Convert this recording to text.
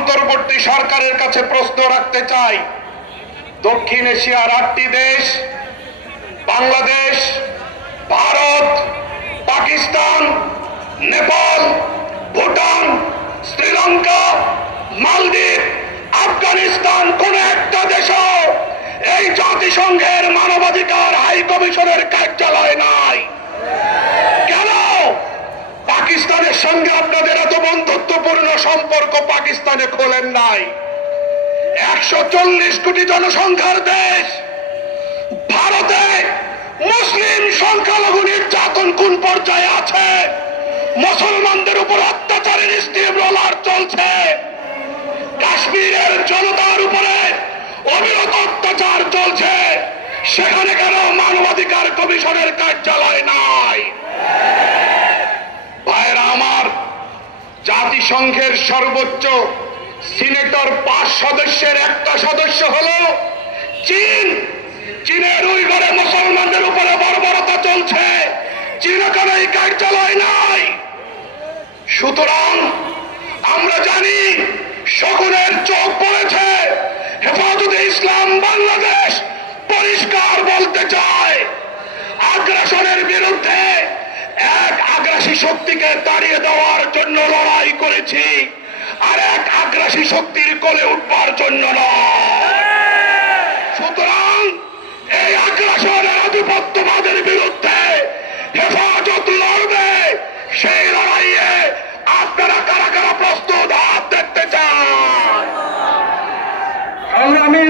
অন্তর্বর্তী সরকারের কাছে প্রশ্ন রাখতে চাই, দক্ষিণ এশিয়ার 8টি দেশ বাংলাদেশ, ভারত, পাকিস্তান, নেপাল, ভুটান, শ্রীলঙ্কা, মালদ্বীপ, আফগানিস্তান কোন একটা দেশও এই জাতিসংঘের মানবাধিকার হাই কমিশনের কার্যালয় নাই। কেন পাকিস্তানের সঙ্গে আপনাদের এত বন্ধুত্বপূর্ণ সম্পর্ক পাকিস্তানে খোলেন নাই? 140 কোটি জনসংখ্যার দেশ ভারতে মুসলিম সংখ্যালঘু নির্যাতন কোন পর্যায়ে আছে? মুসলমানদের উপর অত্যাচারের স্টিম রোলার চলছে। কাশ্মীরের জনতার উপরে অবিরত অত্যাচার চলছে, সেখানে কেন মানবাধিকার কমিশনের কার্যালয় নাই? ভাইরা আমার, জাতিসংঘের সর্বোচ্চ সিনেটর 5 সদস্যের একটা সদস্য হলো চীন। চীনের উইঘুরে মুসলমানদের উপরে বর্বরতা চলছে, চীন কেন এই কার্যালয় নাই? সুতরাং আমরা জানি শকুনের চোখ পড়েছে। হেফাজতে ইসলাম বাংলাদেশ পরিষ্কার বলতে চায়, আগ্রাসনের বিরুদ্ধে এক আগ্রাসী শক্তিকে তাড়িয়ে দেওয়ার জন্য লড়াই করেছি, আর এক আগ্রাসী শক্তির কোলে উঠবার জন্য নয়।